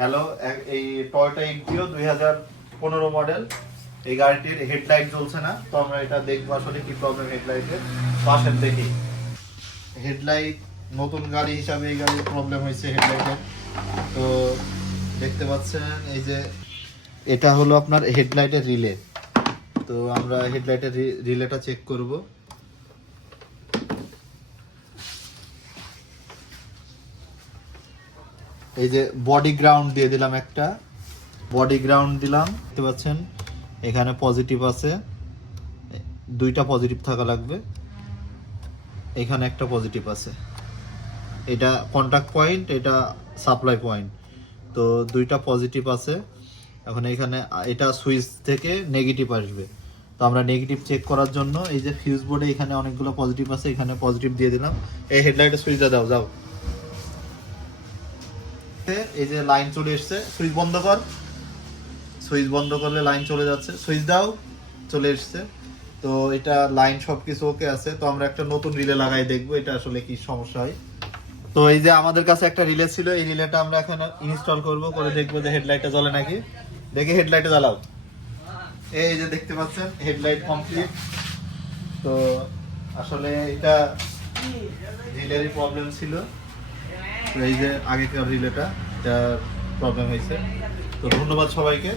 Hello, এই Toyota Axio 2015 model. এই গাড়িটির হেডলাইট জ্বলছে না, তো আমরা এটা দেখবো আসলে কি প্রবলেম হেডলাইটের। পাশের দেখি হেডলাইট, নতুন গাড়ি হিসাবে এই গাড়ির প্রবলেম হয়েছে হেডলাইটের। তো দেখতে পাচ্ছেন এই যে এটা হলো আপনার হেডলাইটের রিলে। তো আমরা হেডলাইটের রিলেটা চেক করব। এই যে বডি গ্রাউন্ড দিয়ে দিলাম, একটা বডি গ্রাউন্ড দিলাম, দেখতে পাচ্ছেন এখানে পজিটিভ আছে, দুইটা পজিটিভ থাকা লাগবে, এখানে একটা পজিটিভ আছে। এটা কন্টাক্ট পয়েন্ট, এটা সাপ্লাই পয়েন্ট, তো দুইটা পজিটিভ আছে। এখন এখানে এটা সুইচ থেকে নেগেটিভ আসবে, তো আমরা নেগেটিভ চেক করার জন্য এই যে ফিউজ বোর্ডে এখানে অনেকগুলো পজিটিভ আছে, এখানে পজিটিভ দিয়ে দিলাম। এই হেডলাইটের সুইচটা দাও, যাও। এই যে লাইন চলে এসছে, সুইচ বন্ধ কর। সুইচ বন্ধ করলে লাইন চলে যাচ্ছে, সুইচ দাও, চলে এসছে। তো এটা লাইন সবকিছু ওকে আছে। তো আমরা একটা নতুন রিলে লাগাই দেখবো এটা আসলে কি সমস্যা হয়। তো এই যে আমাদের কাছে একটা রিলে ছিল, এই রিলেটা আমরা এখন ইনস্টল করব, করে দেখবো যে হেডলাইটটা জ্বলে নাকি। দেখি হেডলাইটটা জ্বালাও। এই যে দেখতে পাচ্ছেন হেডলাইট কমপ্লিট। তো আসলে এটা রিলেরই প্রবলেম ছিল। তো এই যে আগেকার রিলেটা, এটা প্রবলেম হয়েছে। তো ধন্যবাদ সবাইকে।